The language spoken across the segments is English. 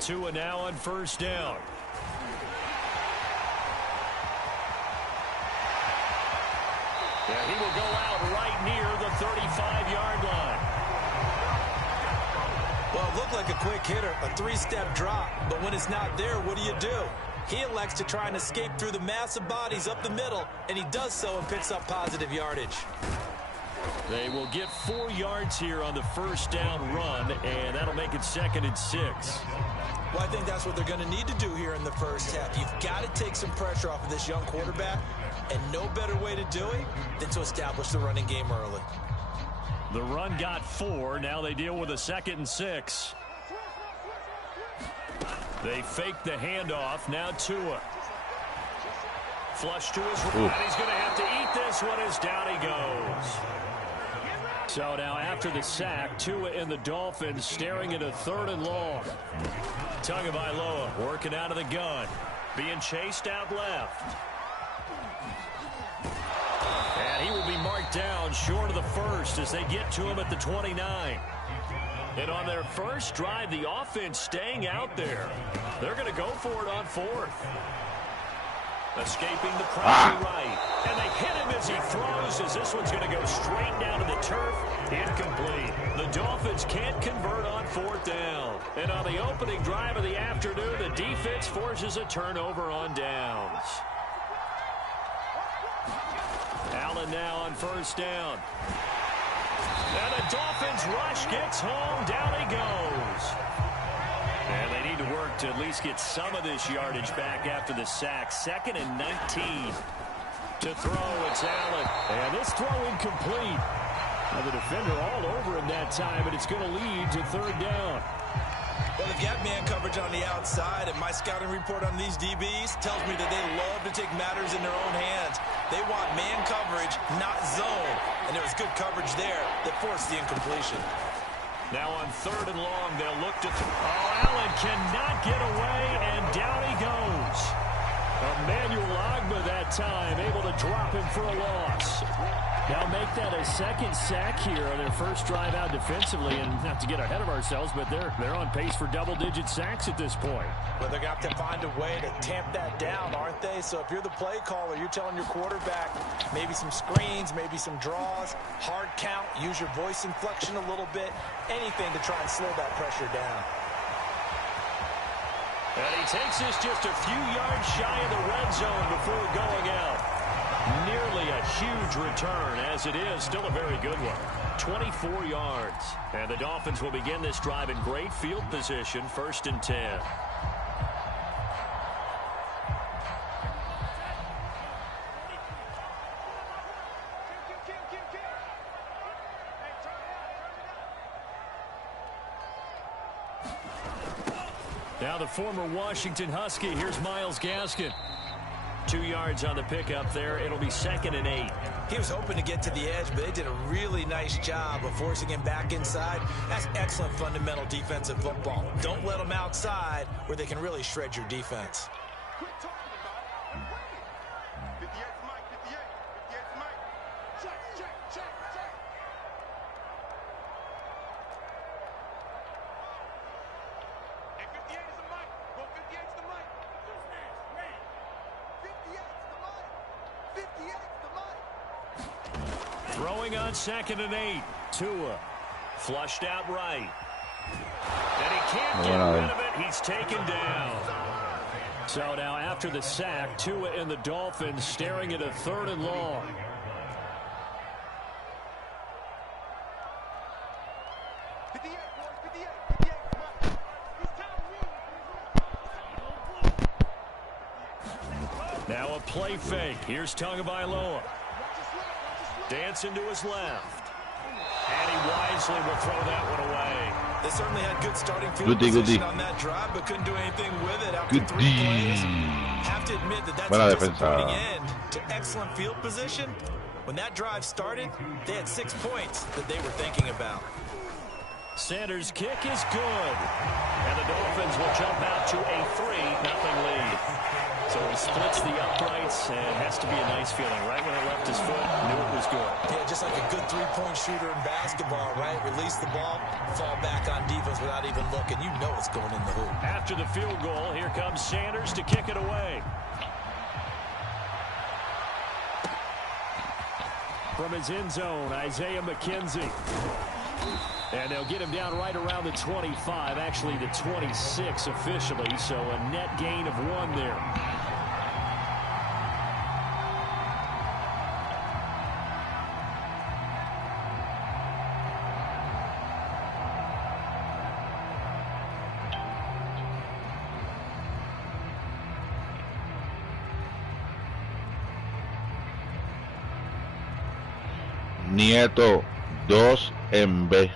Tua now on first down. Yeah, he will go out right near the 35-yard line. Well, it looked like a quick hitter, a three-step drop. But when it's not there, what do? He elects to try and escape through the mass of bodies up the middle, and he does so and picks up positive yardage. They will get 4 yards here on the first down run, and that'll make it 2nd and 6. Well, I think that's what they're going to need to do here in the first half. You've got to take some pressure off of this young quarterback, and no better way to do it than to establish the running game early. The run got 4. Now they deal with a 2nd and 6. They fake the handoff. Now Tua. Flush to his right. He's going to have to eat this one as down he goes. So now after the sack, Tua and the Dolphins staring at a 3rd and long. Tagovailoa working out of the gun. Being chased out left. And he will be marked down short of the first as they get to him at the 29. And on their first drive, the offense staying out there. They're going to go for it on 4th. Escaping the pressure right. And they hit him as he throws, as this one's going to go straight down to the turf. Incomplete. The Dolphins can't convert on 4th down. And on the opening drive of the afternoon, the defense forces a turnover on downs. Allen now on first down. And the Dolphins rush gets home. Down he goes. And they need to work to at least get some of this yardage back after the sack. 2nd and 19. To throw, it's Allen. And this throw incomplete. Now the defender all over him that time, but it's going to lead to 3rd down. Well, they've got man coverage on the outside, and my scouting report on these DBs tells me that they love to take matters in their own hands. They want man coverage, not zone. And there was good coverage there that forced the incompletion. Now on 3rd and long, they'll look to Allen cannot get away, and down he goes. Emmanuel Ogbah that time, able to drop him for a loss. Now make that a 2nd sack here on their first drive out defensively, and not to get ahead of ourselves, but they're on pace for double-digit sacks at this point. Well, they're going to have to find a way to tamp that down, aren't they? So if you're the play caller, you're telling your quarterback maybe some screens, maybe some draws, hard count, use your voice inflection a little bit, anything to try and slow that pressure down. And he takes this just a few yards shy of the red zone before going out. Nearly a huge return, as it is still a very good one. 24 yards. And the Dolphins will begin this drive in great field position, 1st and 10. Now the former Washington Husky. Here's Myles Gaskin. 2 yards on the pickup there. It'll be 2nd and 8. He was hoping to get to the edge, but they did a really nice job of forcing him back inside. That's excellent fundamental defensive football. Don't let them outside where they can really shred your defense. Throwing on 2nd and 8. Tua flushed out right. And he can't get rid of it. He's taken down. So now after the sack, Tua and the Dolphins staring at a 3rd and long. Now a play fake. Here's Tagovailoa. Dancing to his left. And he wisely will throw that one away. They certainly had good starting field position on that drive, but couldn't do anything with it after 3 plays. Have to admit that that's a disappointing end to excellent field position. When that drive started, they had 6 points that they were thinking about. Sanders' kick is good. And the Dolphins will jump out to a 3-0 lead. So he splits the uprights, and it has to be a nice feeling. Right when it left his foot, knew it was good. Yeah, just like a good three-point shooter in basketball, right? Release the ball, fall back on defense without even looking. You know it's going in the hoop. After the field goal, here comes Sanders to kick it away. From his end zone, Isaiah McKenzie. And they'll get him down right around the 25, actually the 26 officially, so a net gain of 1 there. Nieto, 2 en B.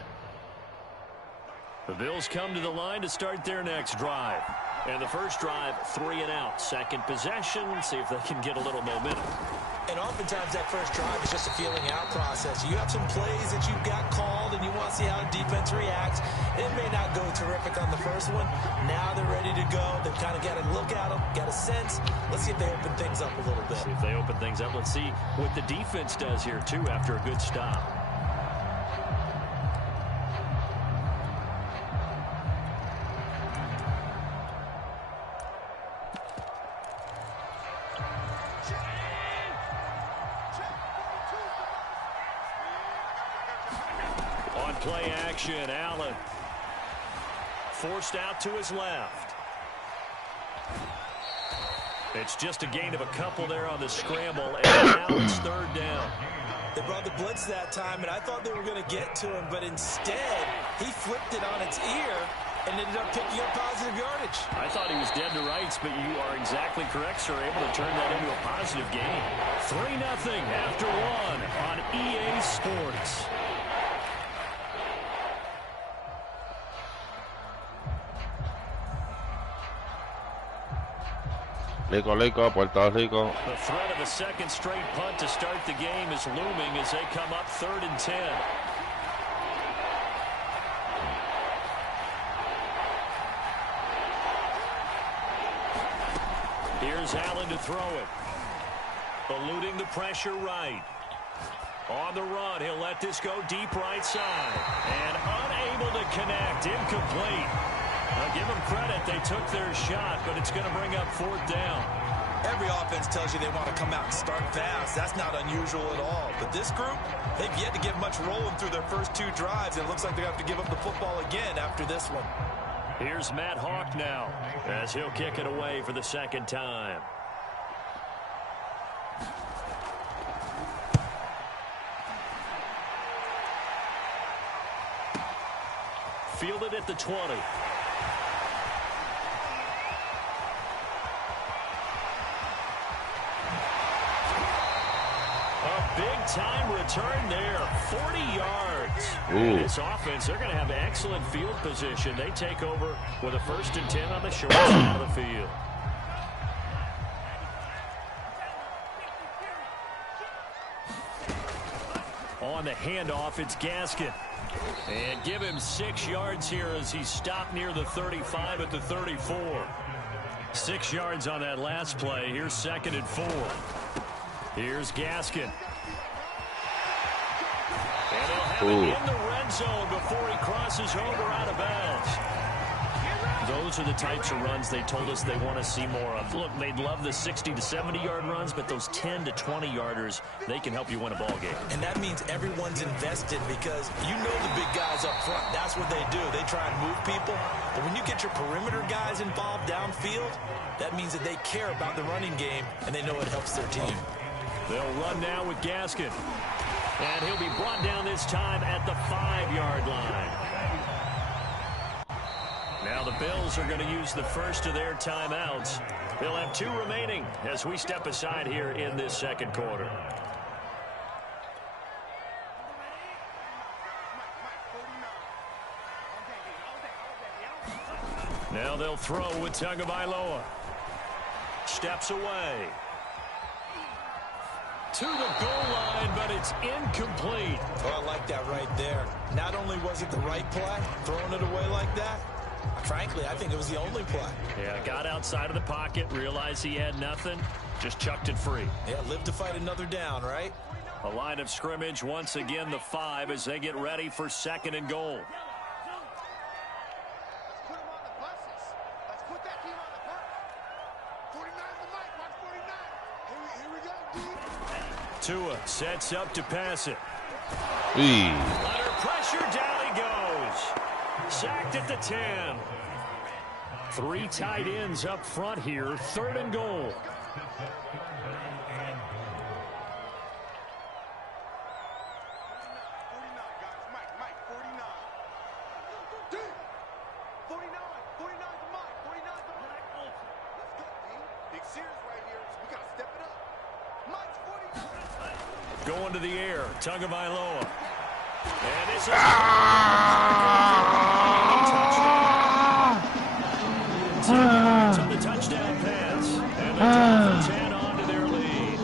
The Bills come to the line to start their next drive. And the first drive, 3 and out. Second possession, see if they can get a little momentum. And oftentimes that first drive is just a feeling out process. You have some plays that you've got called and you want to see how the defense reacts. It may not go terrific on the first one. Now they're ready to go. They've kind of got to look at them, got a sense. Let's see if they open things up a little bit. See if they open things up. Let's see what the defense does here, too, after a good stop. Play action, Allen. Forced out to his left. It's just a gain of a couple there on the scramble, and now it's 3rd down. They brought the blitz that time, and I thought they were going to get to him, but instead, he flipped it on its ear and ended up picking up positive yardage. I thought he was dead to rights, but you are exactly correct, sir. Able to turn that into a positive gain. 3-0 after 1 on EA Sports. Rico, Puerto Rico. The threat of a second straight punt to start the game is looming as they come up 3rd and 10. Here's Allen to throw it. Eluding the pressure right. On the run, he'll let this go deep right side. And unable to connect. Incomplete. Now give them credit. They took their shot, but it's going to bring up 4th down. Every offense tells you they want to come out and start fast. That's not unusual at all. But this group, they've yet to get much rolling through their first 2 drives. And it looks like they have to give up the football again after this one. Here's Matt Hawk now as he'll kick it away for the 2nd time. Fielded at the 20. Big-time return there, 40 yards. And this offense, they're going to have excellent field position. They take over with a 1st and 10 on the short side of the field. On the handoff, it's Gaskin. And give him 6 yards here as he stopped near the 35 at the 34. 6 yards on that last play. Here's 2nd and 4. Here's Gaskin. And he'll have it in the red zone before he crosses over out of bounds. Those are the types of runs they told us they want to see more of. Look, they'd love the 60 to 70-yard runs, but those 10 to 20-yarders, they can help you win a ball game. And that means everyone's invested because you know the big guys up front. That's what they do. They try and move people. But when you get your perimeter guys involved downfield, that means that they care about the running game, and they know it helps their team. They'll run now with Gaskin. And he'll be brought down this time at the 5-yard line. Now the Bills are going to use the first of their timeouts. They'll have 2 remaining as we step aside here in this 2nd quarter. Now they'll throw with Tagovailoa. Steps away. To the goal line, but it's incomplete. Oh, I like that right there. Not only was it the right play, throwing it away like that, Frankly, I think it was the only play. Yeah, got outside of the pocket, realized he had nothing, just chucked it free. Yeah, live to fight another down, right? A line of scrimmage, once again the 5 as they get ready for 2nd and goal. Tua sets up to pass it. Under pressure, down he goes. Sacked at the 10. 3 tight ends up front here, 3rd and goal. Going to the air, Tagovailoa. And this is touchdown. To the touchdown pass. And the Dolphins head on to their lead.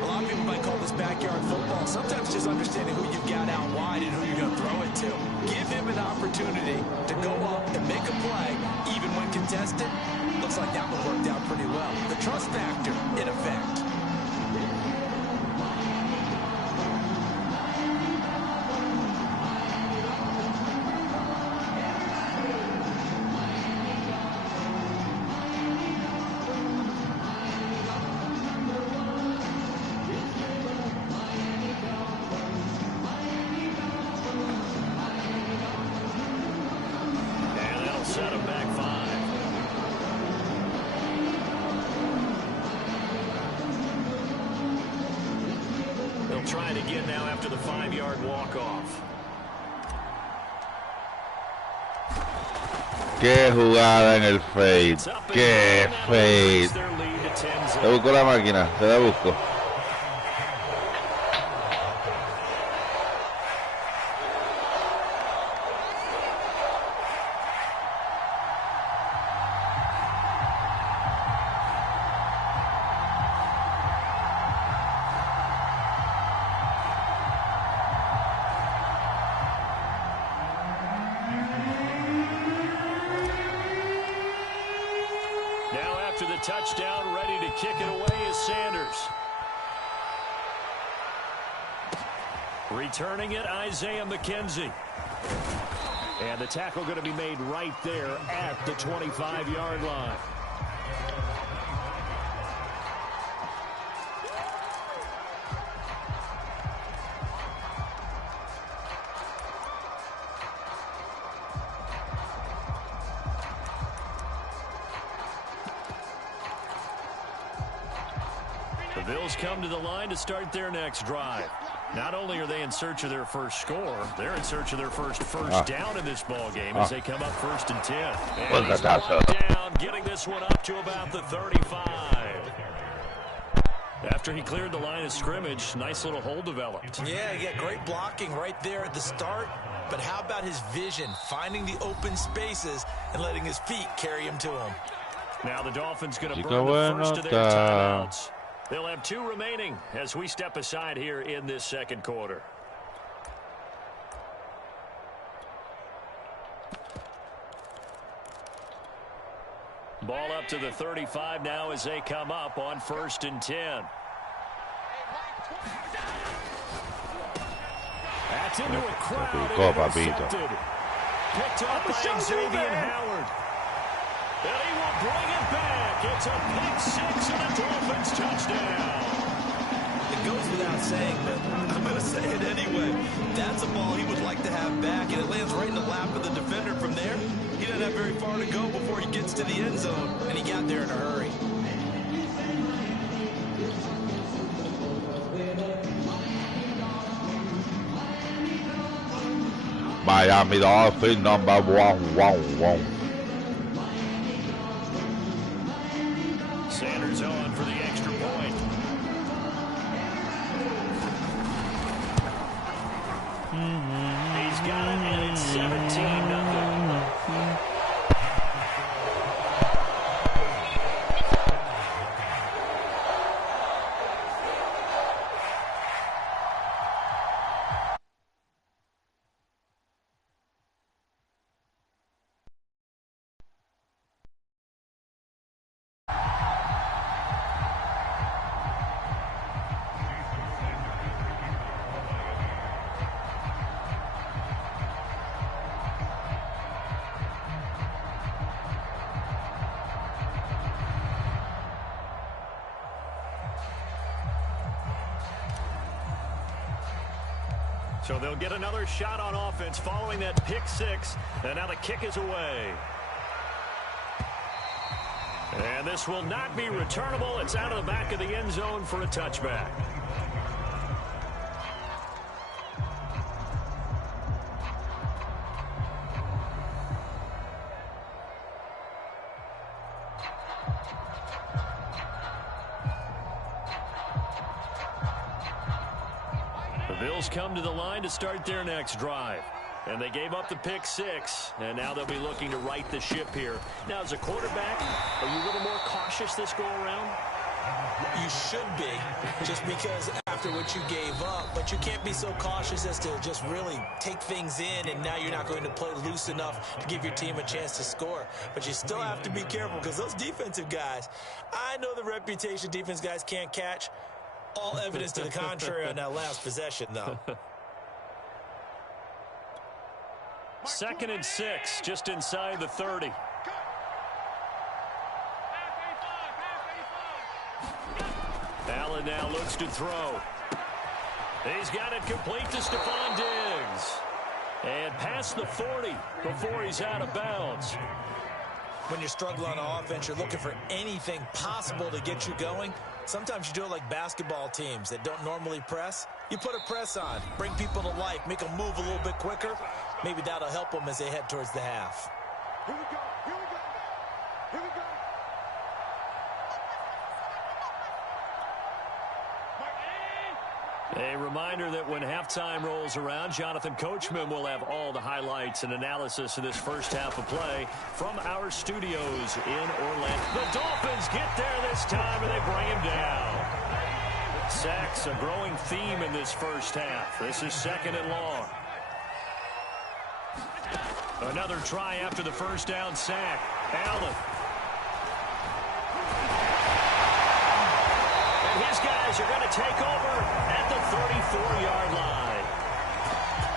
A lot of people might call this backyard football. Sometimes just understanding who you've got out wide and who you're going to throw it to. Give him an opportunity to go up and make a play, even when contested. Looks like that one worked out pretty well. The trust factor, in effect. Set him back 5. They'll try it again now after the 5-yard walk-off. Qué jugada en el fade. Qué fade. Te busco la máquina, te la busco. After the touchdown, ready to kick it away is Sanders. Returning it, Isaiah McKenzie. And the tackle going to be made right there at the 25-yard line. The Bills come to the line to start their next drive. Not only are they in search of their first score, they're in search of their first down in this ball game as they come up 1st and 10. And he's down, getting this one up to about the 35. After he cleared the line of scrimmage, nice little hole developed. Yeah, he got great blocking right there at the start. But how about his vision, finding the open spaces and letting his feet carry him to him? Now the Dolphins going to burn the first of their timeouts. They'll have 2 remaining as we step aside here in this 2nd quarter. Ball up to the 35 now as they come up on 1st and 10. That's into a crowd. Intercepted. Picked up by Xavier Howard. And he will bring it back. It's a pick 6 and a Dolphins touchdown. It goes without saying, but I'm going to say it anyway. That's a ball he would like to have back, and it lands right in the lap of the defender from there. He doesn't have very far to go before he gets to the end zone, and he got there in a hurry. Miami Dolphins number 1. Sanders on for the extra point. He's got it, and it's 17-0. So they'll get another shot on offense following that pick six. And now the kick is away. And this will not be returnable. It's out of the back of the end zone for a touchback. The Bills come to the line to start their next drive. And they gave up the pick six, and now they'll be looking to right the ship here. Now, as a quarterback, are you a little more cautious this go-around? You should be, just because after what you gave up. But you can't be so cautious as to just really take things in, and now you're not going to play loose enough to give your team a chance to score. But you still have to be careful, because those defensive guys, I know the reputation defense guys can't catch. All evidence to the contrary on that last possession, though. 2nd and 6, just inside the 30. Allen now looks to throw. He's got it complete to Stephon Diggs. And past the 40 before he's out of bounds. When you're struggling on offense, you're looking for anything possible to get you going. Sometimes you do it like basketball teams that don't normally press. You put a press on, bring people to life, make them move a little bit quicker. Maybe that'll help them as they head towards the half. Here we go, here we go, here we go. A reminder that when halftime rolls around, Jonathan Coachman will have all the highlights and analysis of this first half of play from our studios in Orlando. The Dolphins get there this time, and they bring him down. Sacks, a growing theme in this first half. This is 2nd and long. Another try after the first down sack. Allen. And his guys are going to take over at the 34-yard line.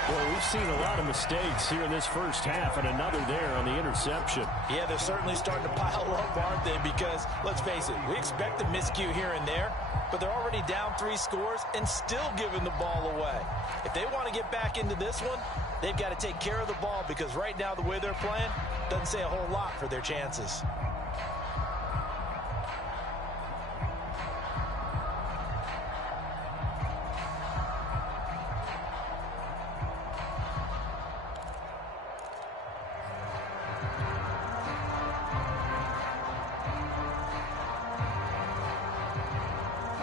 Well, we've seen a lot of mistakes here in this first half, and another there on the interception. Yeah, they're certainly starting to pile up, aren't they? Because, let's face it, we expect a miscue here and there, but they're already down 3 scores and still giving the ball away. If they want to get back into this one, they've got to take care of the ball, because right now the way they're playing doesn't say a whole lot for their chances.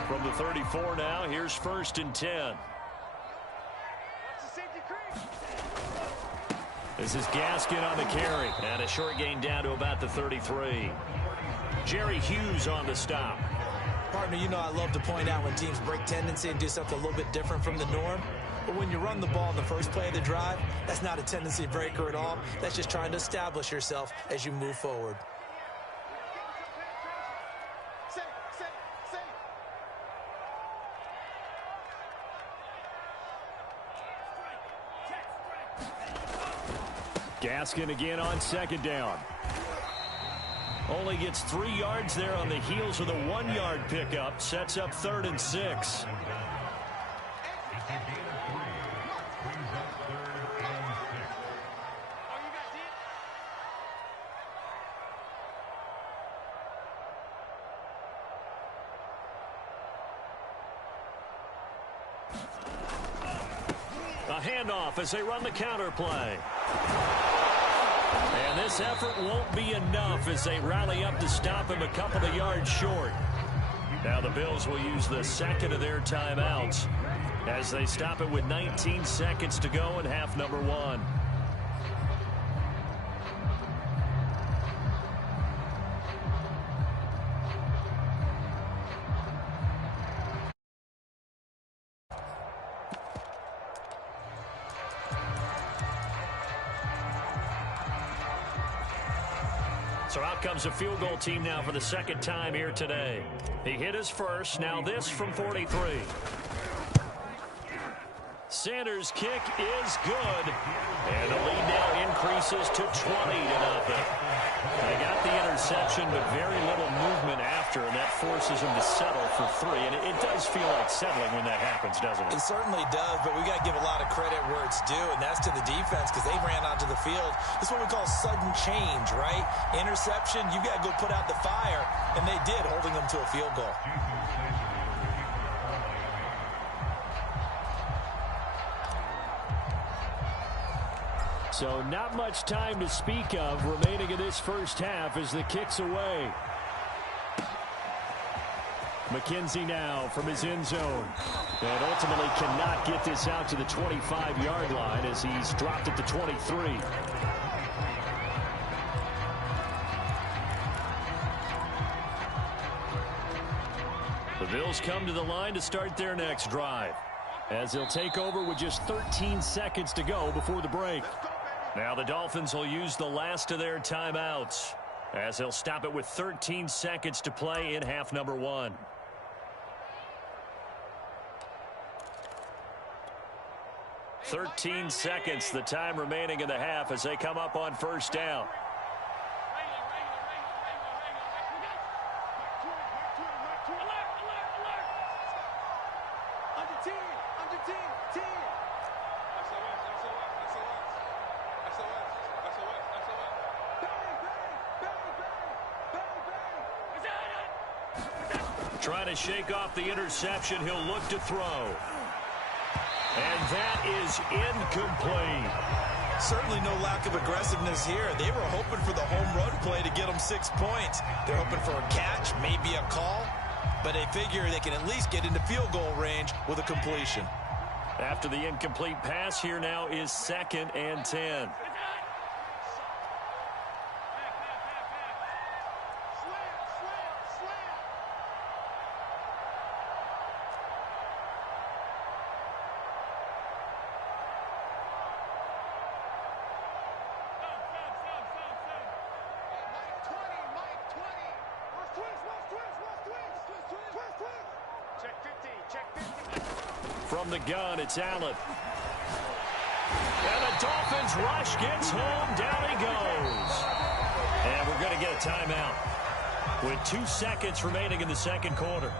From the 34 now, here's 1st and 10. This is Gaskin on the carry. And a short gain down to about the 33. Jerry Hughes on the stop. Partner, you know I love to point out when teams break tendency and do something a little bit different from the norm. But when you run the ball in the first play of the drive, that's not a tendency breaker at all. That's just trying to establish yourself as you move forward. Gaskin again on 2nd down. Only gets 3 yards there on the heels of the 1-yard pickup. Sets up 3rd and 6. A handoff as they run the counter play. And this effort won't be enough as they rally up to stop him a couple of yards short. Now the Bills will use the 2nd of their timeouts as they stop it with 19 seconds to go in half number 1. So out comes a field goal team now for the 2nd time here today. He hit his first. Now this from 43. Sanders' kick is good. And the lead now increases to 20-0. They got the interception, but very little movement after, and that forces them to settle for 3. And it does feel like settling when that happens, doesn't it? It certainly does, but we got to give a lot of credit where it's due, and that's to the defense because they ran onto the field. This is what we call sudden change, right? Interception, you got to go put out the fire, and they did, holding them to a field goal. So not much time to speak of remaining in this first half as the kick's away. McKenzie now from his end zone. And ultimately cannot get this out to the 25-yard line as he's dropped at the 23. The Bills come to the line to start their next drive, as they'll take over with just 13 seconds to go before the break. Now the Dolphins will use the last of their timeouts, as they'll stop it with 13 seconds to play in half number 1. "13 seconds, the time remaining in the half as they come up on first down. Trying to shake off the interception. He'll look to throw. And that is incomplete. Certainly no lack of aggressiveness here. They were hoping for the home run play to get them 6 points. They're hoping for a catch, maybe a call, but they figure they can at least get into field goal range with a completion. After the incomplete pass, here now is 2nd and 10. From the gun, it's Allen. And the Dolphins rush gets home. Down he goes. And we're going to get a timeout with 2 seconds remaining in the second quarter.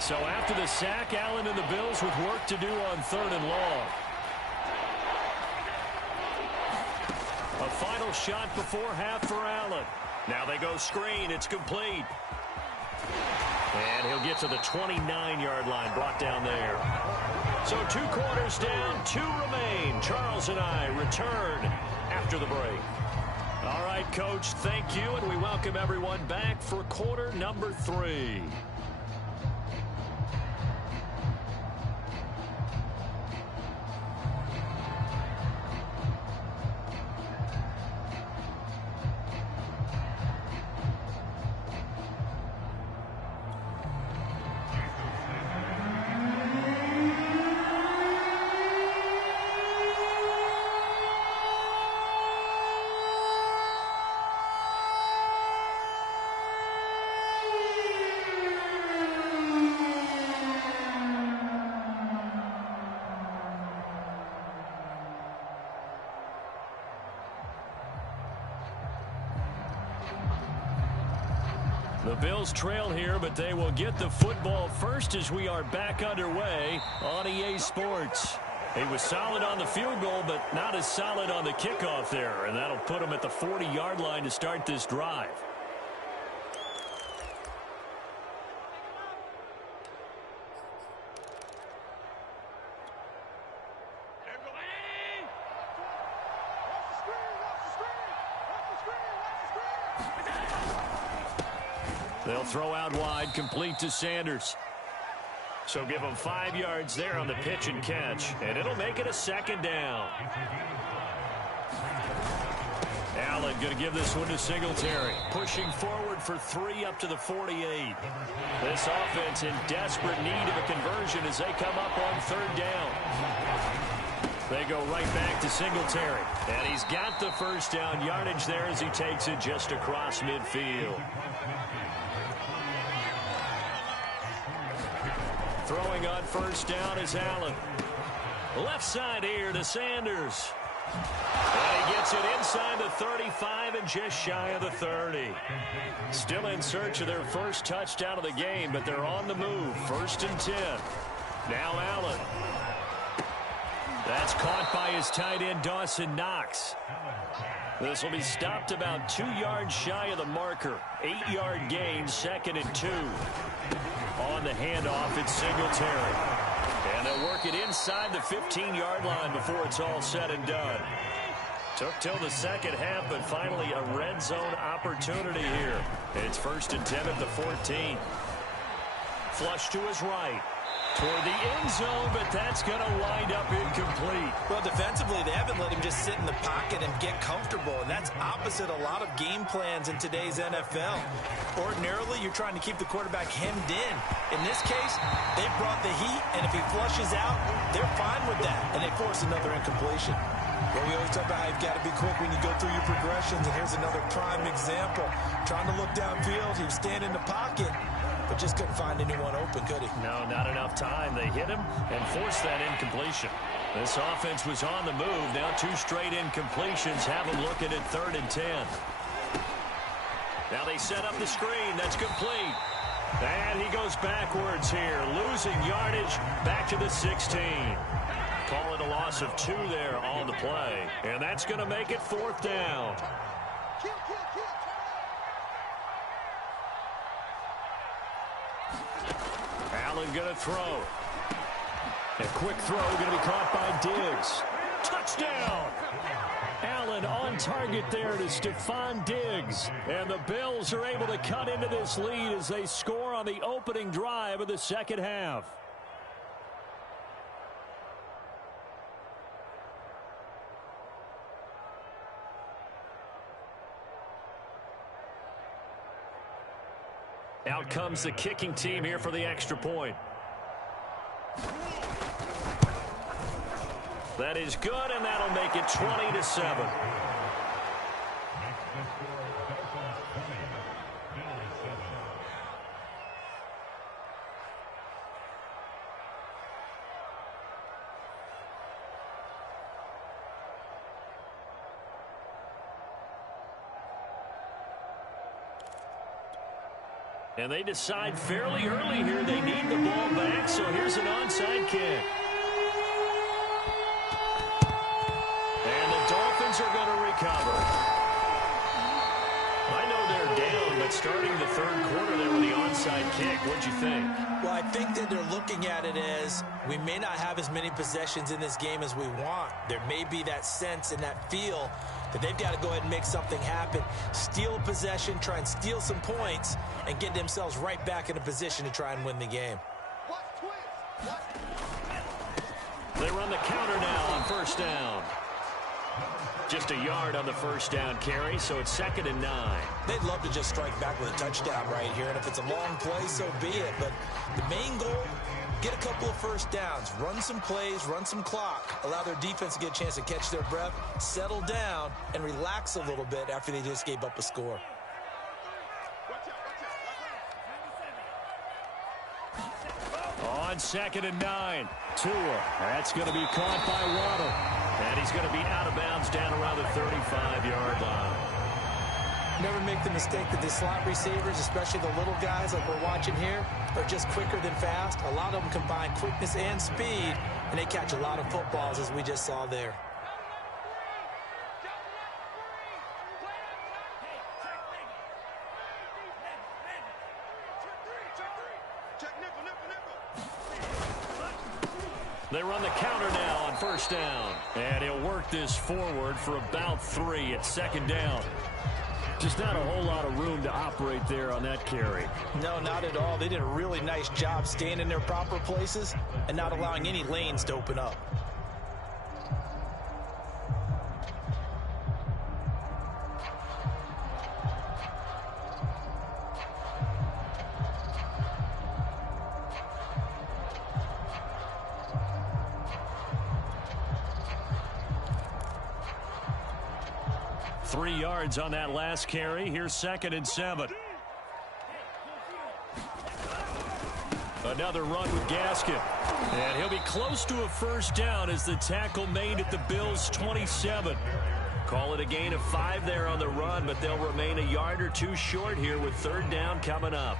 So after the sack, Allen and the Bills with work to do on 3rd and long. A final shot before half for Allen. Now they go screen. It's complete. And he'll get to the 29-yard line, brought down there. So 2 quarters down, 2 remain. Charles and I return after the break. All right, Coach, thank you, and we welcome everyone back for quarter number 3. The Bills trail here, but they will get the football first as we are back underway on EA Sports. He was solid on the field goal, but not as solid on the kickoff there, and that'll put him at the 40-yard line to start this drive. They'll throw out wide, complete to Sanders. So give him 5 yards there on the pitch and catch, and it'll make it a 2nd down. Allen going to give this one to Singletary, pushing forward for 3 up to the 48. This offense in desperate need of a conversion as they come up on 3rd down. They go right back to Singletary, and he's got the first down yardage there as he takes it just across midfield. Throwing on first down is Allen. Left side here to Sanders. And he gets it inside the 35 and just shy of the 30. Still in search of their first touchdown of the game, but they're on the move. 1st and 10. Now Allen. That's caught by his tight end, Dawson Knox. This will be stopped about 2 yards shy of the marker. 8-yard gain, 2nd and 2. On the handoff, it's Singletary. And they'll work it inside the 15-yard line before it's all said and done. Took till the second half, but finally a red zone opportunity here. It's 1st and 10 at the 14. Flush to his right. Toward the end zone, but that's going to wind up incomplete. Well, defensively, they haven't let him just sit in the pocket and get comfortable, and that's opposite a lot of game plans in today's NFL. Ordinarily, you're trying to keep the quarterback hemmed in. In this case, they brought the heat, and if he flushes out, they're fine with that, and they force another incompletion. Well, we always talk about how you've got to be quick when you go through your progressions, and here's another prime example. Trying to look downfield, he was standing in the pocket, but just couldn't find anyone open, could he? No, not enough time. They hit him and forced that incompletion. This offense was on the move. Now 2 straight incompletions have them looking at 3rd and 10. Now they set up the screen. That's complete. And he goes backwards here, losing yardage back to the 16. Call it a loss of 2 there on the play. And that's going to make it 4th down. Allen going to throw. A quick throw going to be caught by Diggs. Touchdown! Allen on target there to Stephon Diggs. And the Bills are able to cut into this lead as they score on the opening drive of the second half. Out comes the kicking team here for the extra point. That is good, and that'll make it 20-7. And they decide fairly early here they need the ball back, so here's an onside kick. And the Dolphins are going to recover. I know they're down, but starting the 3rd quarter there with the onside kick, what'd you think? Well, I think that they're looking at it as we may not have as many possessions in this game as we want. There may be that sense and that feel that they've got to go ahead and make something happen, steal a possession, try and steal some points, and get themselves right back in a position to try and win the game. They run the counter now on 1st down. Just a yard on the 1st down carry, so it's 2nd and 9. They'd love to just strike back with a touchdown right here, and if it's a long play, so be it. But the main goal, get a couple of 1st downs, run some plays, run some clock, allow their defense to get a chance to catch their breath, settle down, and relax a little bit after they just gave up a score. On 2nd and 9, Tua. That's going to be caught by Waddle. And he's going to be out of bounds down around the 35-yard line. Never make the mistake that the slot receivers, especially the little guys like we're watching here, are just quicker than fast. A lot of them combine quickness and speed, and they catch a lot of footballs, as we just saw there. They run the counter now on 1st down. And he'll work this forward for about 3 at 2nd down. Just not a whole lot of room to operate there on that carry. No, not at all. They did a really nice job staying in their proper places and not allowing any lanes to open up. Three yards on that last carry. Here's 2nd and 7. Another run with Gaskin. And he'll be close to a first down as the tackle made at the Bills' 27. Call it a gain of 5 there on the run, but they'll remain a yard or 2 short here with third down coming up.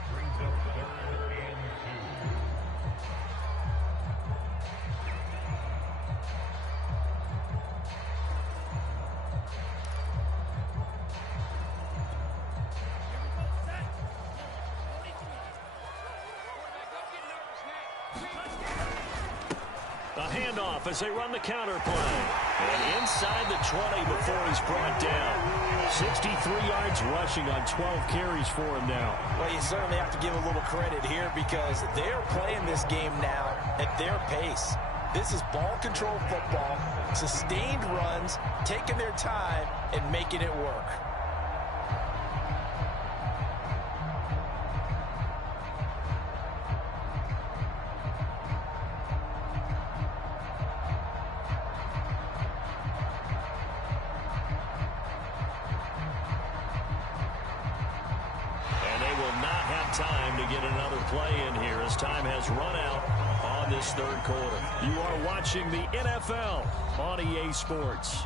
Handoff as they run the counter play. And inside the 20 before he's brought down. 63 yards rushing on 12 carries for him now. Well, you certainly have to give a little credit here because they're playing this game now at their pace. This is ball control football, sustained runs, taking their time and making it work. Time to get another play in here as time has run out on this third quarter. You are watching the NFL on EA Sports.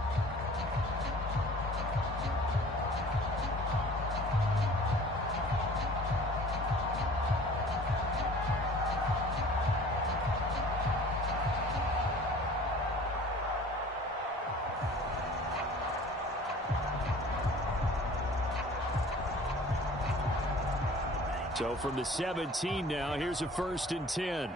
So from the 17 now, here's a 1st and 10.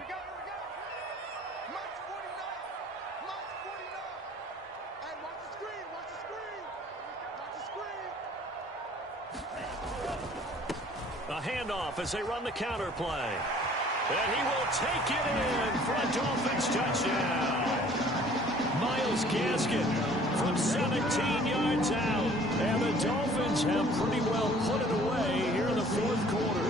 A handoff as they run the counter play. And he will take it in for a Dolphins touchdown. Myles Gaskin from 17 yards out. And the Dolphins have pretty well put it away here in the fourth quarter.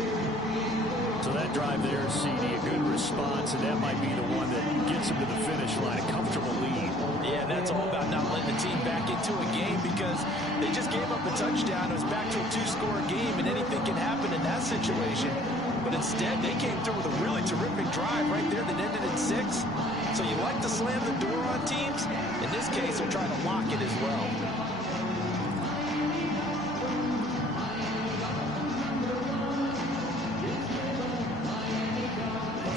So that drive there, CD, a good response, and that might be the one that gets him to the finish line, a comfortable lead. Yeah, that's all about not letting the team back into a game because they just gave up a touchdown. It was back to a 2-score game, and anything can happen in that situation. But instead, they came through with a really terrific drive right there that ended in 6. So you like to slam the door on teams. In this case, they're trying to lock it as well.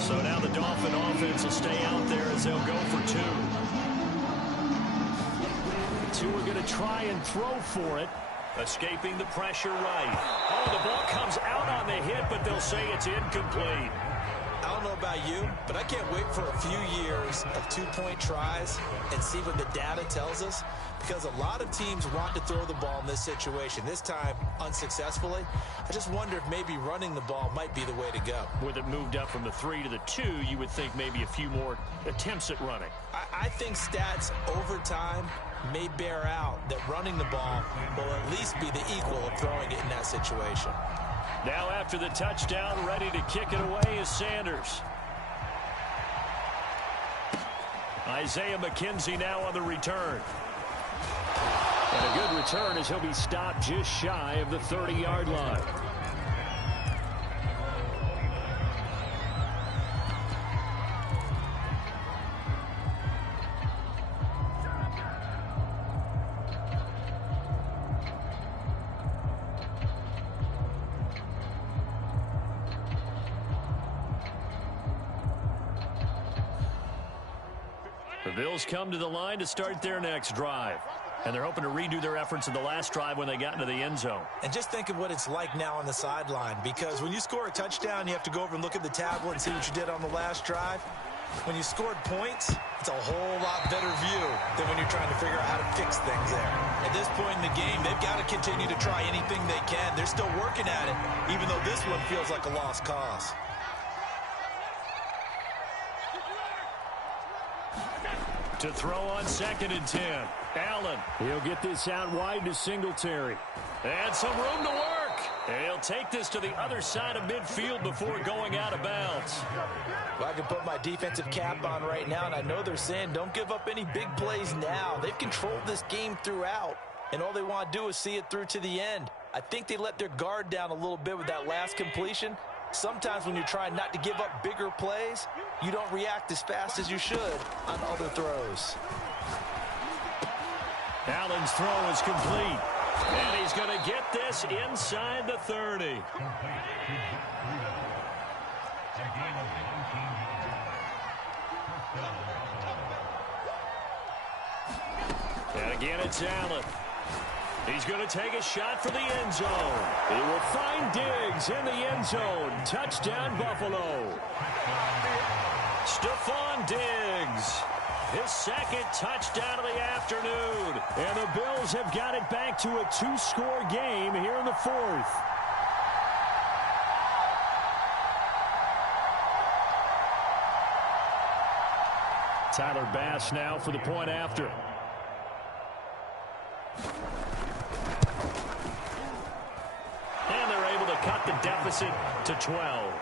So now the Dolphin offense will stay out there as they'll go for 2. Two are going to try and throw for it. Escaping the pressure right. Oh, the ball comes out on the hit, but they'll say it's incomplete. I don't know about you, but I can't wait for a few years of 2-point tries and see what the data tells us, because a lot of teams want to throw the ball in this situation. This time, unsuccessfully. I just wonder if maybe running the ball might be the way to go. With it moved up from the 3 to the 2, you would think maybe a few more attempts at running. I think stats over time may bear out that running the ball will at least be the equal of throwing it in that situation. Now after the touchdown, ready to kick it away is Sanders. Isaiah McKenzie now on the return. And a good return as he'll be stopped just shy of the 30-yard line. The Bills come to the line to start their next drive. And they're hoping to redo their efforts in the last drive when they got into the end zone. And just think of what it's like now on the sideline, because when you score a touchdown, you have to go over and look at the tablet and see what you did on the last drive. When you scored points, it's a whole lot better view than when you're trying to figure out how to fix things there. At this point in the game, they've got to continue to try anything they can. They're still working at it, even though this one feels like a lost cause. To throw on 2nd and 10. Allen, he'll get this out wide to Singletary. And some room to work. And he'll take this to the other side of midfield before going out of bounds. Well, I can put my defensive cap on right now, and I know they're saying don't give up any big plays now. They've controlled this game throughout, and all they want to do is see it through to the end. I think they let their guard down a little bit with that last completion, Sometimes when you're trying not to give up bigger plays, you don't react as fast as you should on other throws. Allen's throw is complete. And he's going to get this inside the 30. And again, it's Allen. He's going to take a shot for the end zone. He will find Diggs in the end zone. Touchdown, Buffalo. Stephon Diggs. His second touchdown of the afternoon. And the Bills have got it back to a 2-score game here in the 4th. Tyler Bass now for the point after. And they're able to cut the deficit to 12.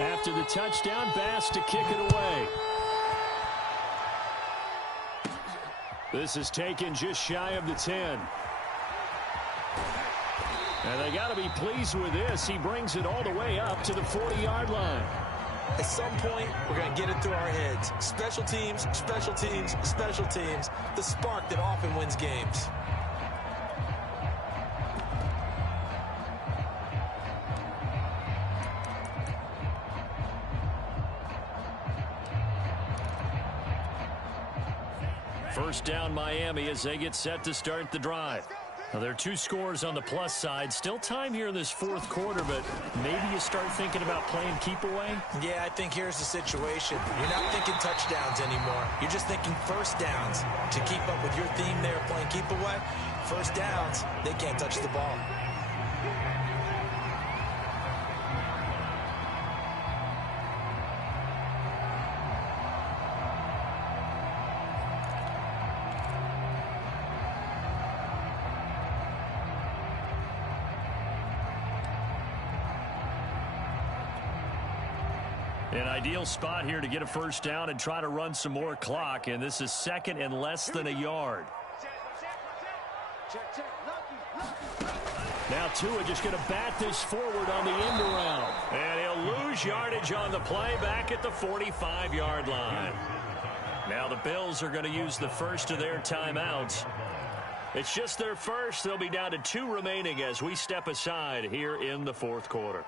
After the touchdown, Bass to kick it away. This is taken just shy of the 10. And they got to be pleased with this. He brings it all the way up to the 40-yard line. At some point, we're going to get it through our heads. Special teams, special teams, special teams. The spark that often wins games. First down, Miami, as they get set to start the drive. Now, there are 2 scores on the plus side. Still time here in this 4th quarter, but maybe you start thinking about playing keep away? Yeah, I think here's the situation. You're not thinking touchdowns anymore. You're just thinking first downs. To keep up with your theme there, playing keep away, first downs, they can't touch the ball. An ideal spot here to get a first down and try to run some more clock, and this is 2nd and less than a yard. Now Tua just going to bat this forward on the end around, and he'll lose yardage on the play back at the 45-yard line. Now the Bills are going to use the first of their timeouts. It's just their first. They'll be down to 2 remaining as we step aside here in the 4th quarter.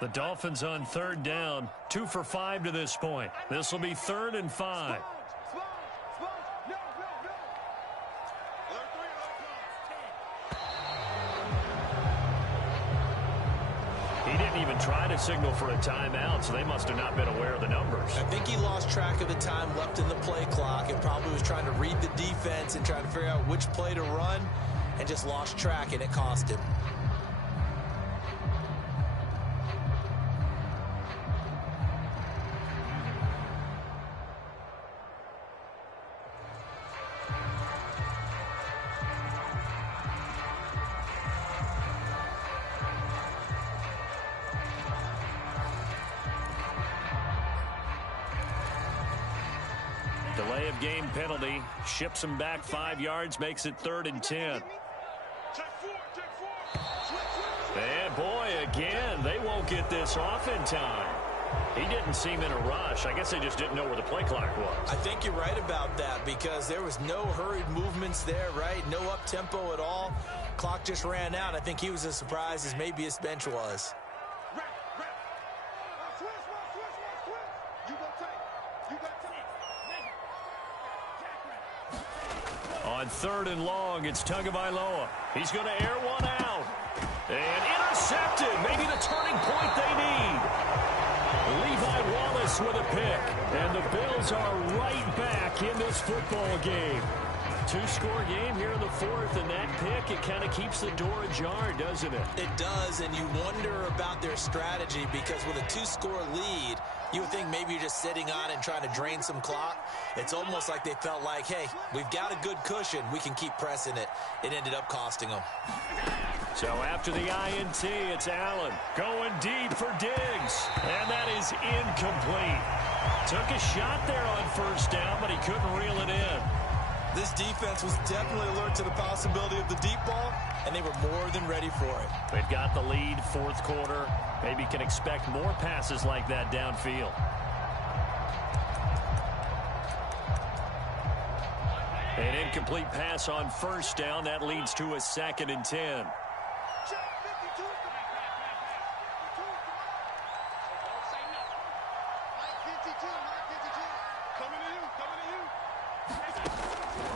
The Dolphins on 3rd down, 2 for 5 to this point. This will be 3rd and 5. He didn't even try to signal for a timeout, so they must have not been aware of the numbers. I think he lost track of the time left in the play clock and probably was trying to read the defense and trying to figure out which play to run and just lost track, and it cost him. Delay of game penalty ships him back 5 yards, makes it 3rd and 10. And boy, again, they won't get this off in time. He didn't seem in a rush. I guess they just didn't know where the play clock was. I think you're right about that because there was no hurried movements there, right? No up-tempo at all. Clock just ran out. I think he was as surprised as maybe his bench was. On 3rd and long, it's Tagovailoa. He's going to air one out. And intercepted. Maybe the turning point they need. Levi Wallace with a pick. And the Bills are right back in this football game. Two-score game here in the fourth, and that pick, it kind of keeps the door ajar, doesn't it? It does, and you wonder about their strategy because with a two-score lead, you would think maybe you're just sitting on it and trying to drain some clock. It's almost like they felt like, hey, we've got a good cushion. We can keep pressing it. It ended up costing them. So after the INT, it's Allen going deep for Diggs, and that is incomplete. Took a shot there on first down, but he couldn't reel it in. This defense was definitely alert to the possibility of the deep ball, and they were more than ready for it. They've got the lead, fourth quarter. Maybe can expect more passes like that downfield. An incomplete pass on first down. That leads to a 2nd and 10.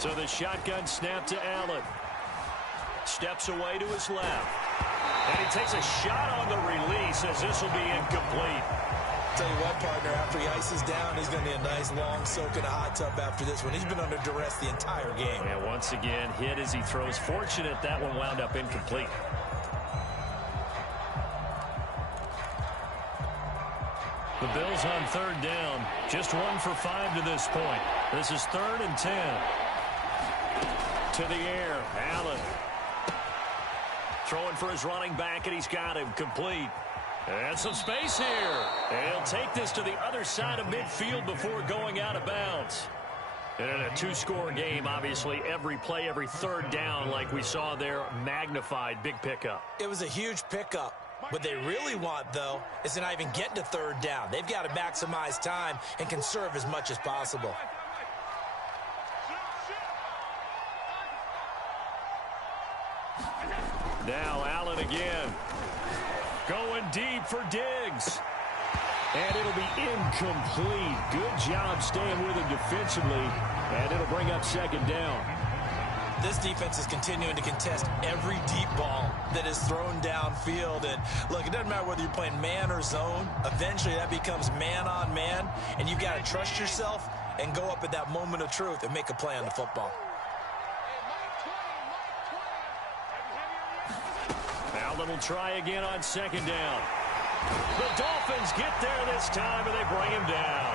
So the shotgun snap to Allen. Steps away to his left. And he takes a shot on the release as this will be incomplete. Tell you what, partner, after he ices down, he's going to need a nice long soak in a hot tub after this one. He's been under duress the entire game. And once again, hit as he throws. Fortunate that one wound up incomplete. The Bills on third down. Just 1 for 5 to this point. This is 3rd and 10. To the air, Allen. Throwing for his running back, and he's got him complete. And some space here. And he'll take this to the other side of midfield before going out of bounds. And in a two-score game, obviously, every play, every third down, like we saw there, magnified, big pickup. It was a huge pickup. What they really want, though, is to not even get to third down. They've got to maximize time and conserve as much as possible. Now Allen again. Going deep for Diggs. And it'll be incomplete. Good job staying with him defensively. And it'll bring up 2nd down. This defense is continuing to contest every deep ball that is thrown downfield. And look, it doesn't matter whether you're playing man or zone. Eventually that becomes man on man. And you've got to trust yourself and go up at that moment of truth and make a play on the football. Allen will try again on 2nd down. The Dolphins get there this time, and they bring him down.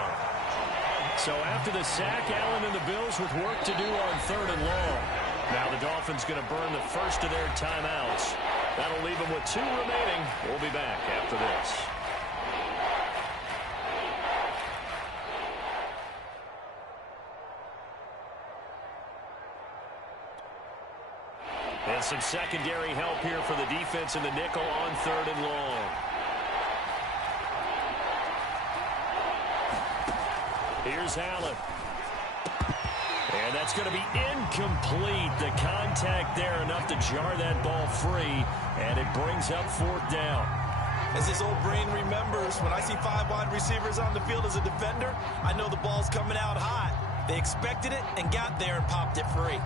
So after the sack, Allen and the Bills with work to do on 3rd and long. Now the Dolphins going to burn the first of their timeouts. That'll leave them with 2 remaining. We'll be back after this. And some secondary help here for the defense in the nickel on 3rd and long. Here's Allen. And that's going to be incomplete. The contact there enough to jar that ball free. And it brings up 4th down. As his old brain remembers, when I see 5 wide receivers on the field as a defender, I know the ball's coming out hot. They expected it and got there and popped it free.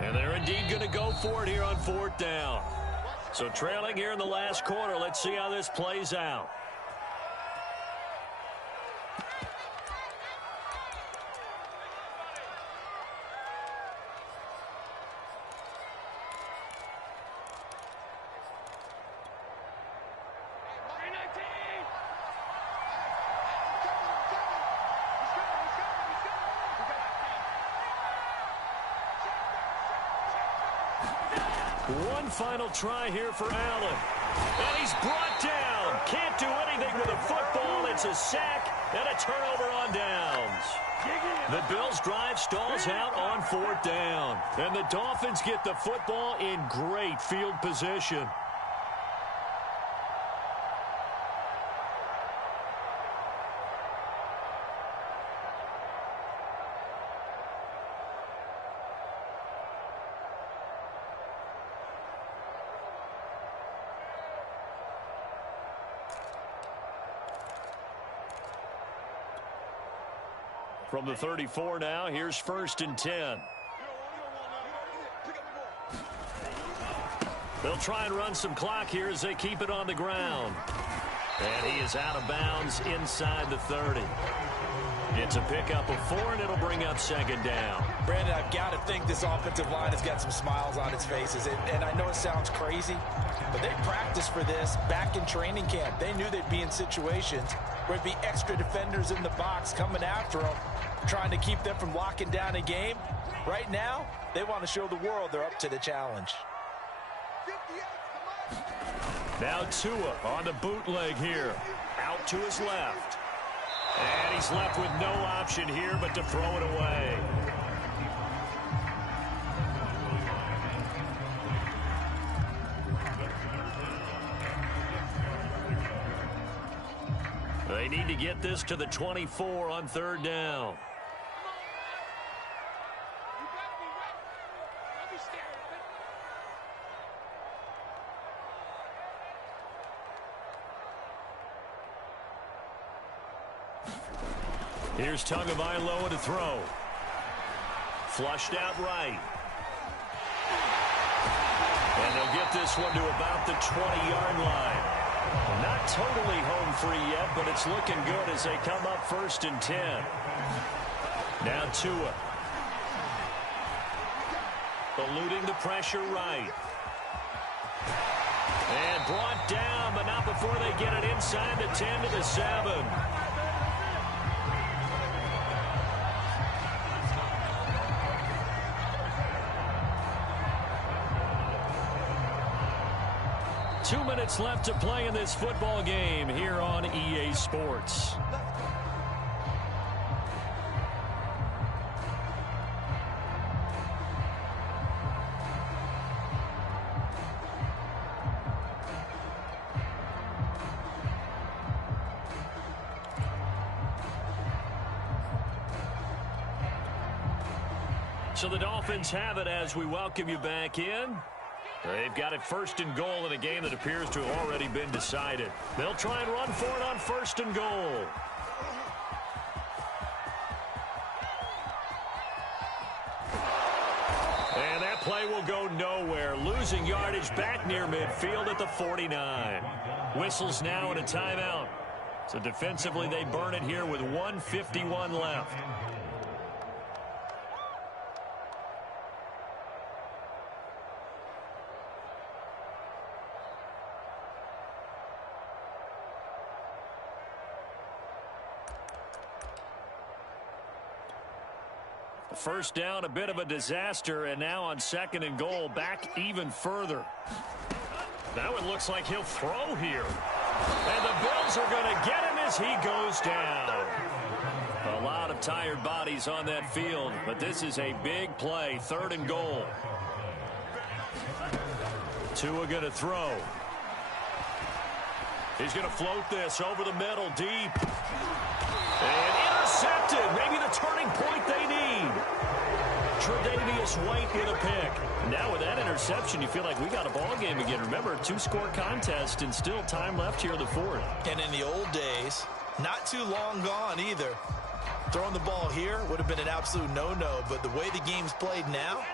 And they're indeed going to go for it here on 4th down. So trailing here in the last quarter, let's see how this plays out. One final try here for Allen. And he's brought down. Can't do anything with a football. It's a sack and a turnover on downs. The Bills' drive stalls out on 4th down. And the Dolphins get the football in great field position. From the 34 now, here's 1st and 10. They'll try and run some clock here as they keep it on the ground. And he is out of bounds inside the 30. It's a pickup of 4, and it'll bring up 2nd down. Brandon, I've got to think this offensive line has got some smiles on its faces. And I know it sounds crazy, but they practiced for this back in training camp. They knew they'd be in situations where there'd be extra defenders in the box coming after them, trying to keep them from locking down a game. Right now, they want to show the world they're up to the challenge. Now Tua on the bootleg here. Out to his left. And he's left with no option here but to throw it away. They need to get this to the 24 on 3rd down. Here's Tagovailoa to throw. Flushed out right. And they'll get this one to about the 20-yard line. Not totally home free yet, but it's looking good as they come up 1st and 10. Now Tua. Eluding the pressure right. And brought down, but not before they get it inside the 10 to the 7. Two minutes left to play in this football game here on EA Sports. So the Dolphins have it as we welcome you back in. They've got it 1st and goal in a game that appears to have already been decided. They'll try and run for it on 1st and goal. And that play will go nowhere. Losing yardage back near midfield at the 49. Whistles now and a timeout. So defensively they burn it here with 1:51 left. First down, a bit of a disaster, and now on 2nd and goal, back even further. Now it looks like he'll throw here. And the Bills are going to get him as he goes down. A lot of tired bodies on that field, but this is a big play, 3rd and goal. Tua going to throw. He's going to float this over the middle, deep. And intercepted. Maybe the turning point they need. Tre'Davious White with a pick. Now with that interception, you feel like we got a ball game again. Remember, a 2-score contest and still time left here in the 4th. And in the old days, not too long gone either. Throwing the ball here would have been an absolute no-no, but the way the game's played now,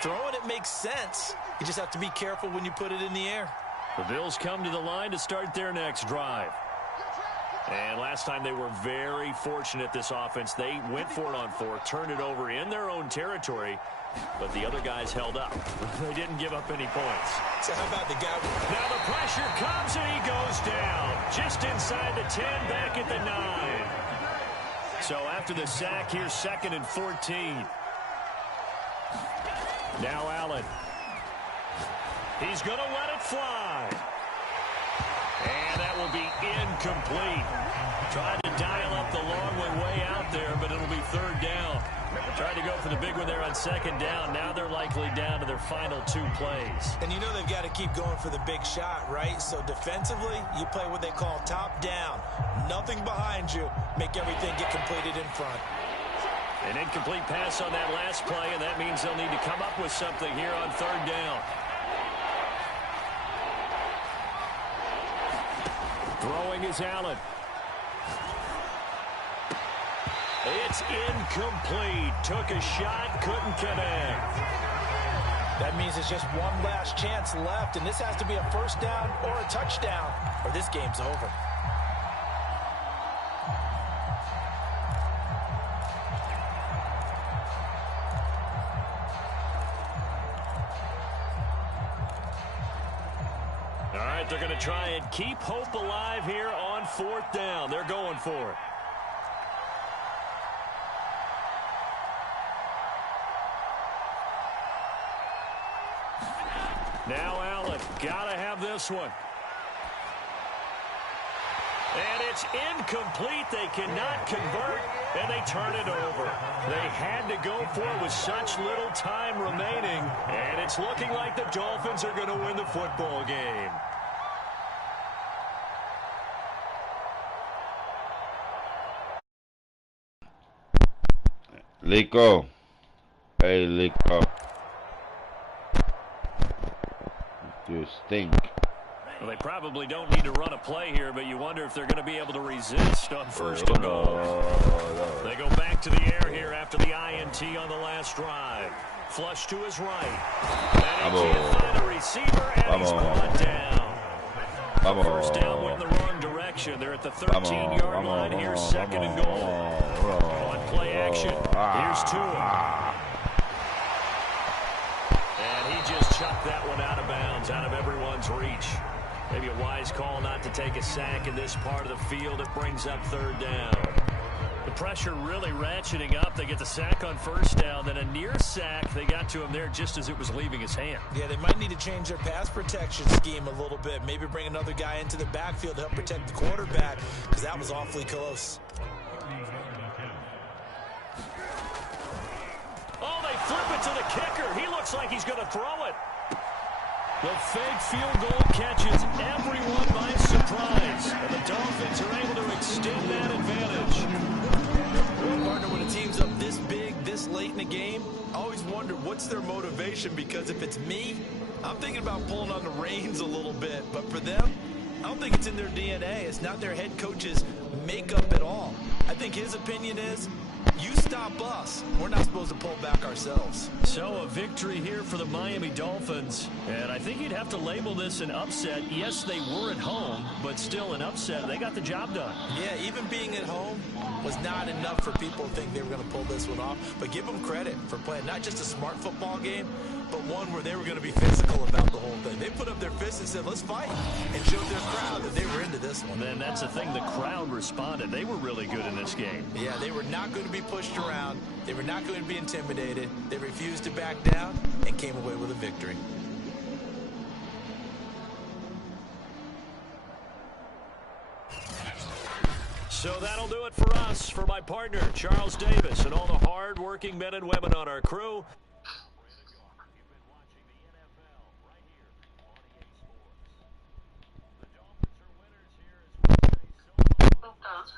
throwing it makes sense. You just have to be careful when you put it in the air. The Bills come to the line to start their next drive. And last time they were very fortunate, this offense. They went for it on 4, turned it over in their own territory, but the other guys held up. They didn't give up any points. So how about the guy? Now the pressure comes and he goes down. Just inside the 10, back at the 9. So after the sack, here's 2nd and 14. Now Allen. He's going to let it fly. And that will be incomplete. Trying to dial up the long one way out there, but it'll be 3rd down. Tried to go for the big one there on 2nd down. Now they're likely down to their final 2 plays. And you know they've got to keep going for the big shot, right? So defensively, you play what they call top down. Nothing behind you. Make everything get completed in front. An incomplete pass on that last play, and that means they'll need to come up with something here on 3rd down. Throwing is Allen. It's incomplete. Took a shot, couldn't connect. That means there's just one last chance left, and this has to be a first down or a touchdown, or this game's over. All right, they're going to try and keep hope alive here on 4th down. They're going for it. Now Allen, gotta have this one. And it's incomplete. They cannot convert, and they turn it over. They had to go for it with such little time remaining, and it's looking like the Dolphins are going to win the football game. Lico. Hey, Lico. You stink. Well, they probably don't need to run a play here, but you wonder if they're going to be able to resist on 1st and goal. They go back to the air here after the INT on the last drive. Flush to his right. And he can't find a receiver, and he's brought down. First down went in the wrong direction. They're at the 13-yard line here, 2nd and goal. On play action, here's Tua. And he just chucked that one out of bounds, out of everyone's reach. Maybe a wise call not to take a sack in this part of the field. It brings up 3rd down. The pressure really ratcheting up. They get the sack on 1st down, then a near sack. They got to him there just as it was leaving his hand. Yeah, they might need to change their pass protection scheme a little bit. Maybe bring another guy into the backfield to help protect the quarterback, because that was awfully close. Oh, they flip it to the kicker. He looks like he's going to throw it. The fake field goal catches everyone by surprise, and the Dolphins are able to extend that advantage. Well, partner, when a team's up this big, this late in the game, I always wonder what's their motivation, because if it's me, I'm thinking about pulling on the reins a little bit, but for them, I don't think it's in their DNA. It's not their head coach's makeup at all. I think his opinion is, you stop us. We're not supposed to pull back ourselves. So a victory here for the Miami Dolphins. And I think you'd have to label this an upset. Yes, they were at home, but still an upset. They got the job done. Yeah, even being at home was not enough for people to think they were going to pull this one off. But give them credit for playing not just a smart football game, but one where they were going to be physical about the whole thing. They put up their fists and said, let's fight, and showed their crowd that they were into this one. And that's the thing. The crowd responded. They were really good in this game. Yeah, they were not going to be pushed around. They were not going to be intimidated. They refused to back down and came away with a victory. So that'll do it for us. For my partner, Charles Davis, and all the hard-working men and women on our crew,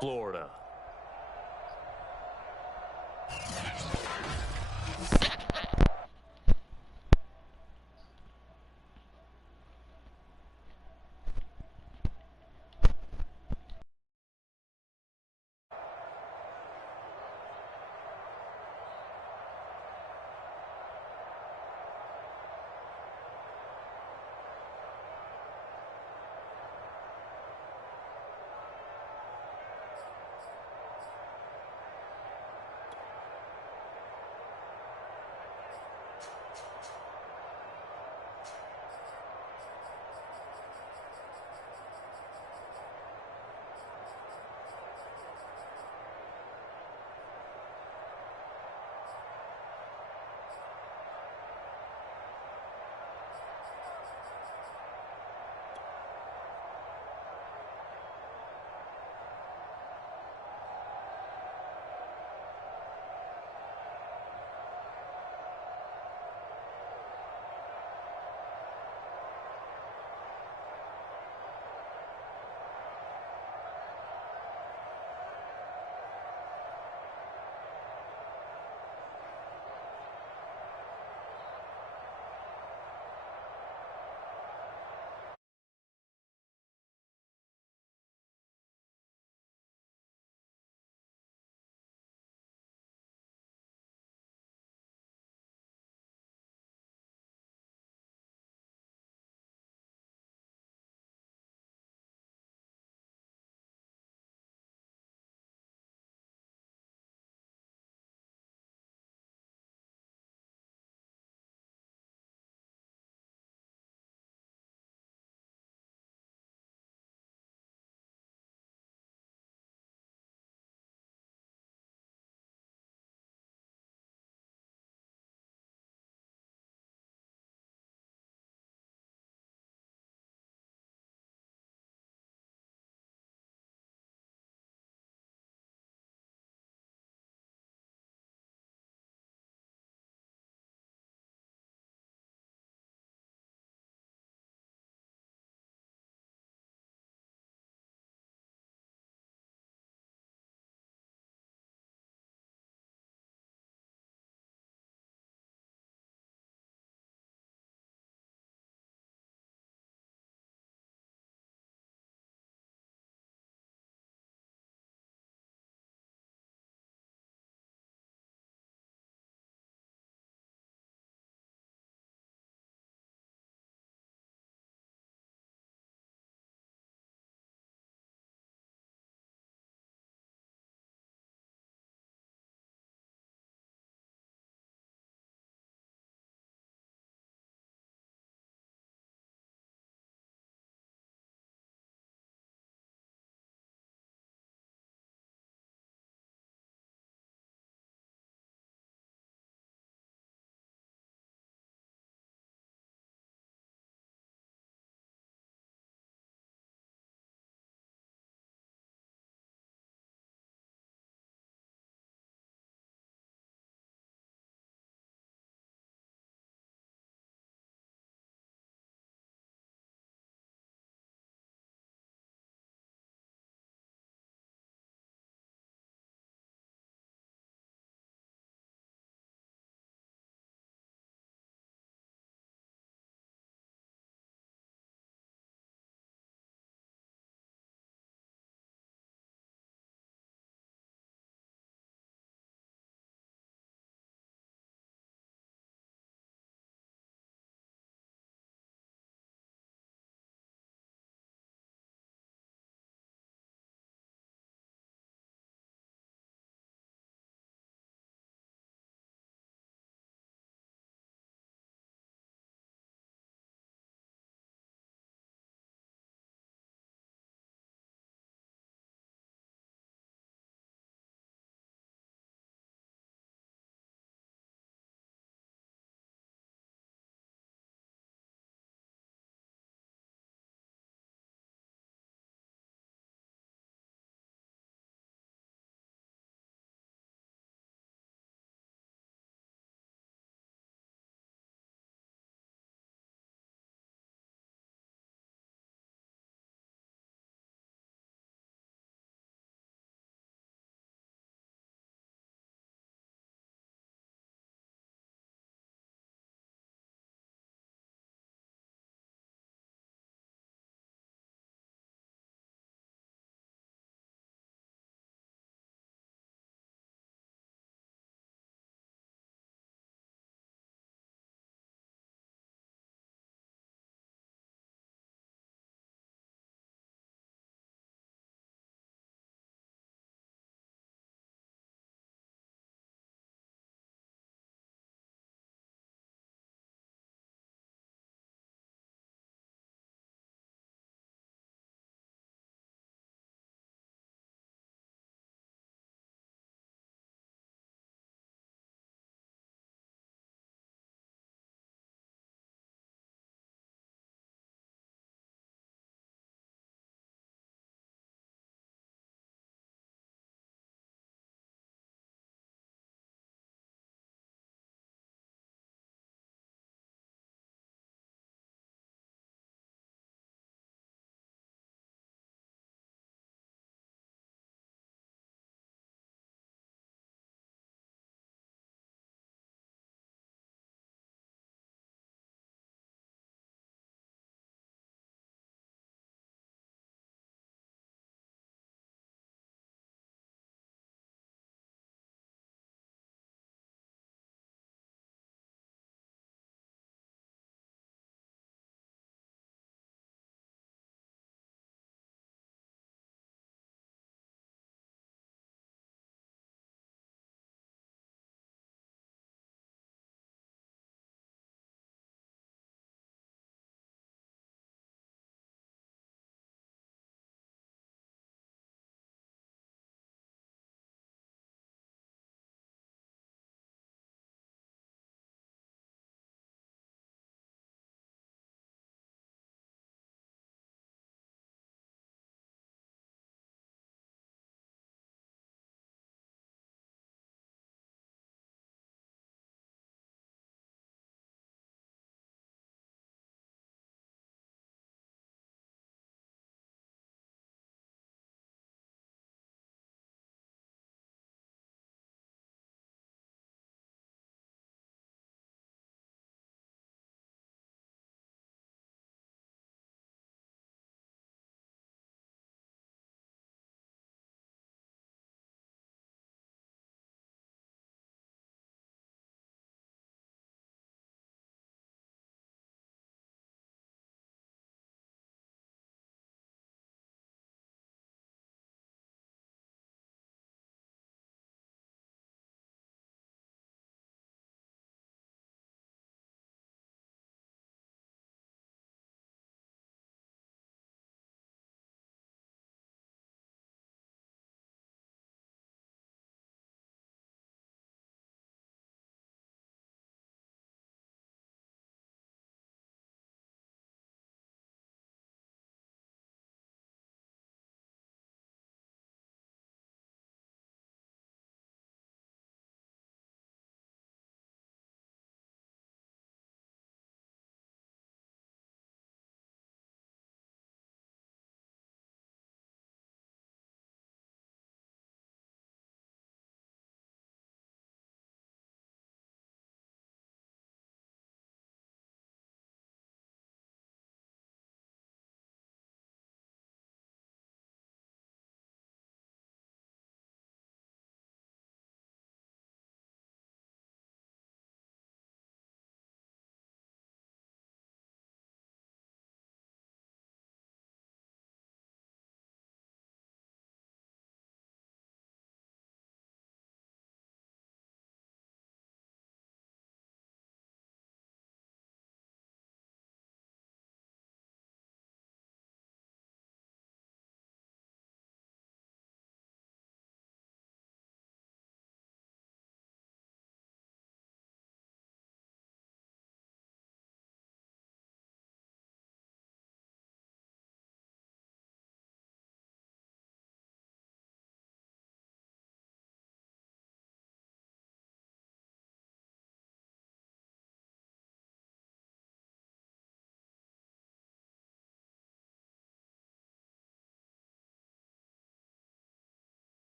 Florida.